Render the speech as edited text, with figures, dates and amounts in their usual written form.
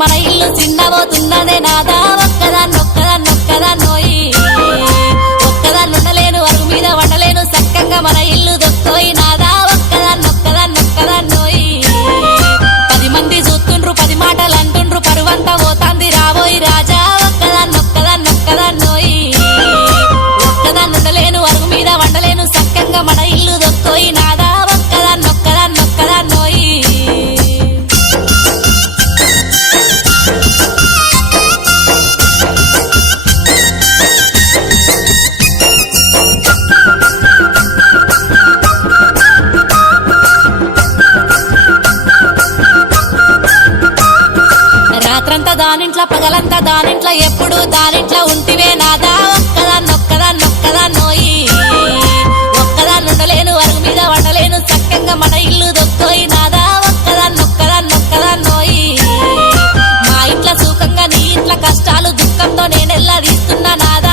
మన ఇల్లు చిన్నబోతున్నదే నాదా ఒక్కదాన్నొక్కదాన్నొక్కదాన్నోయి ఒక్కదాన్నుండలేను అరుగు మీద వండలేను సక్కంగా మన ఇల్లు దొక్కోయి నాదా ఒక్కదాన్నొక్కదాన్నొక్కదాన్నోయి 10 మంది చూస్తుండ్రు 10 మాటలు అంటుండ్రు పరువంతా పోతాంది రాబోయి రాజా ఒక్కదాన్నొక్కదాన్నొక్కదాన్నోయి ఒక్కదాన్నుండలేను అరుగు మీద వండలేను సక్కంగా మన ఇల్లు దొక్కోయి నాదా ఒక్కదాన్నొక్కదాన్నొక్కదాన్నోయి రాత్రంతా దానింట్ల పగలంతా దానింట్ల ఎప్పుడు దానింట్ల ఉంటివే నాదా ఒక్కదాన్నొక్కదాన్నొక్కదాన్నోయి ఒక్కదాన్నుండలేను అరుగు మీద వండలేను చక్కగా మన ఇల్లు దొక్కోయి నాదా ఒక్కదాన్నొక్కదాన్నొక్కదాన్నోయి మా ఇంట్ల సుఖంగా నీ ఇంట్ల కష్టాలు దుఃఖంతో నేనెల్లా తీస్తున్నా నాదా